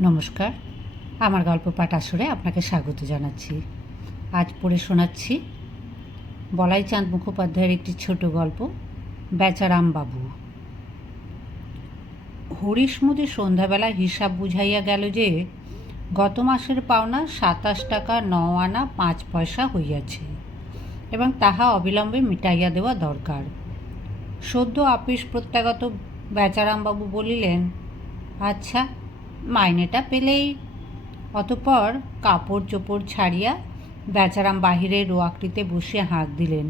নমস্কার। আমার গল্প পাঠ আসরে আপনাকে স্বাগত জানাচ্ছি। আজ পড়ে শোনাচ্ছি বলাই চাঁদ মুখোপাধ্যায়ের একটি ছোট গল্প, বেচারাম বাবু। হরিশ মুদি সন্ধ্যাবেলা হিসাব বুঝাইয়া গেল যে, গত মাসের পাওনা সাতাশ টাকা ন আনা পাঁচ পয়সা হইয়াছে এবং তাহা অবিলম্বে মিটাইয়া দেওয়া দরকার। সদ্য আপিস প্রত্যাগত বেচারামবাবু বলিলেন আচ্ছা মাইনেটা পেলেই। অতপর কাপড় চোপড় ছাড়িয়া বেচারাম বাহিরে রোয়াকটিতে বসে হাঁক দিলেন,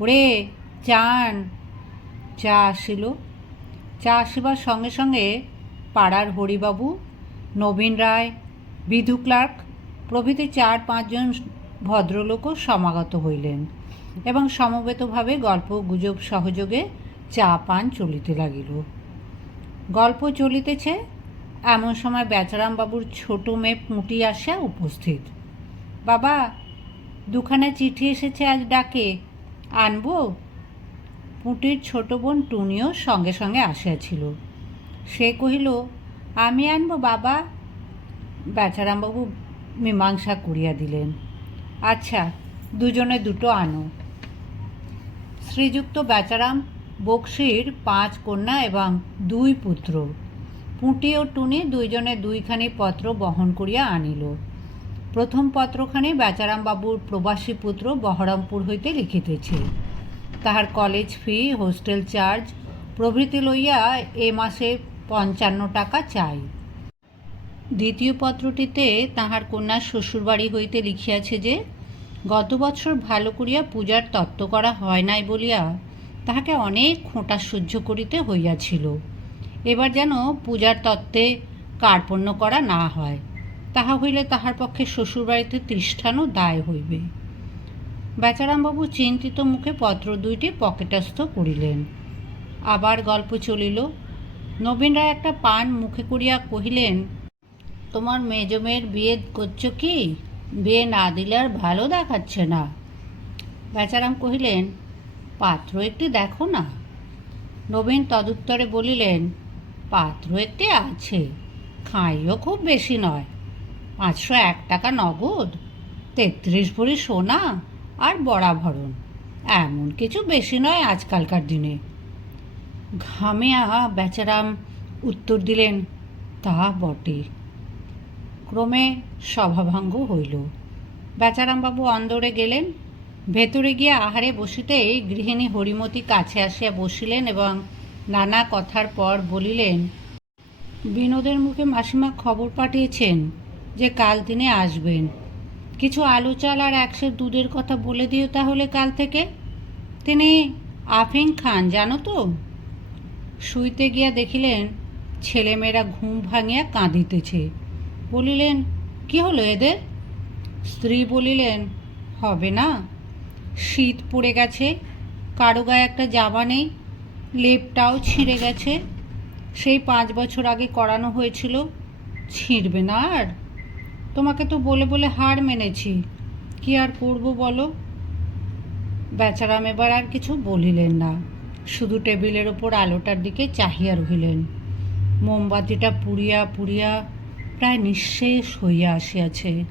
ওরে, চান, চা আসিল। চা আসিবার সঙ্গে সঙ্গে পাড়ার হরিবাবু, নবীন রায়, বিধু ক্লার্ক প্রভৃতি চার পাঁচজন ভদ্রলোকও সমাগত হইলেন এবং সমবেতভাবে গল্প, গুজব, সহযোগে চা পান চলিতে লাগিল। গল্প চলিতেছে এমন সময় বেচারাম বাবুর ছোট মেয়ে পুঁটি আসিয়া উপস্থিত। বাবা, দুখানা চিঠি এসেছে আজ ডাকে। আনব? পুঁটির ছোট বোন টুনিও সঙ্গে সঙ্গে আসিয়াছিল। সে কহিল, আমি আনব বাবা? বেচারামবাবু মীমাংসা করিয়া দিলেন। আচ্ছা দুজনে দুটো আনো। শ্রীযুক্ত বেচারাম বক্সির পাঁচ কন্যা এবং দুই পুত্র। পুঁটি ও টুনি দুইজনে দুইখানি পত্র বহন করিয়া আনিল। প্রথম পত্রখানি বেচারাম বাবুর প্রবাসী পুত্র বহরমপুর হইতে লিখিতেছে। তাহার কলেজ ফি, হোস্টেল চার্জ, প্রভৃতি লইয়া এ মাসে পঞ্চান্ন টাকা চাই। দ্বিতীয় পত্রটিতে তাহার কন্যার শ্বশুরবাড়ি হইতে লিখিয়াছে যে, গত বছর ভালো করিয়া পূজার তত্ত্ব করা হয় নাই বলিয়া তাহাকে অনেক খোঁটা সহ্য করিতে হইয়াছিল। এবার যেন পূজার তত্ত্বে কার্পণ্য করা না হয়, তাহা হইলে তাহার পক্ষে শ্বশুরবাড়িতে তৃষ্ঠানও দায় হইবে। বেচারামবাবু চিন্তিত মুখে পত্র দুইটি পকেটস্থ করিলেন। আবার গল্প চলিল। নবীন রায় একটা পান মুখে করিয়া কহিলেন, তোমার মেজ মেয়ের বিয়ে করছ কি? বিয়ে না দিলে আর ভালো দেখাচ্ছে না। বেচারাম কহিলেন, পাত্র একটি দেখো না। নবীন তদুত্তরে বলিলেন পাত্র একটি আছে। খাঁইও খুব বেশি নয়। পাঁচশো এক টাকা নগদ। তেত্রিশ ভরি সোনা আর বড়াভরণ এমন কিছু বেশি নয় আজকালকার দিনে। ঘামিয়া বেচারাম উত্তর দিলেন, তা বটে। ক্রমে সভাভঙ্গ হইল। বেচারামবাবু অন্দরে গেলেন। ভেতরে গিয়ে আহারে বসিতেই গৃহিণী হরিমতি কাছে আসিয়া বসিলেন এবং নানা কথার পর বলিলেন, বিনোদের মুখে মাসিমা খবর পাঠিয়েছেন যে কাল তিনি আসবেন। কিছু আলু চাল আর একশো দুধের কথা বলে দিও তাহলে কাল থেকে। তিনি আফিং খান, জানো তো? শুইতে গিয়া দেখিলেন, ছেলেমেয়েরা ঘুম ভাঙিয়া কাঁদিতেছে। বলিলেন, কি হলো এদের? স্ত্রী বলিলেন, হবে না। শীত পড়ে গেছে, কারও গায়ে একটা জামা নেই। লেপটাও ছিঁড়ে গেছে। সেই পাঁচ বছর আগে করানো হয়েছিল। ছিঁড়বে না আর? তোমাকে তো বলে বলে হার মেনেছি। কি আর করব বলো? বেচারাম এবার আর কিছু বলিলেন না। শুধু টেবিলের ওপর আলোটার দিকে চাহিয়া রহিলেন। মোমবাতিটা পুড়িয়া পুড়িয়া প্রায় নিঃশেষ হইয়া আসিয়াছে।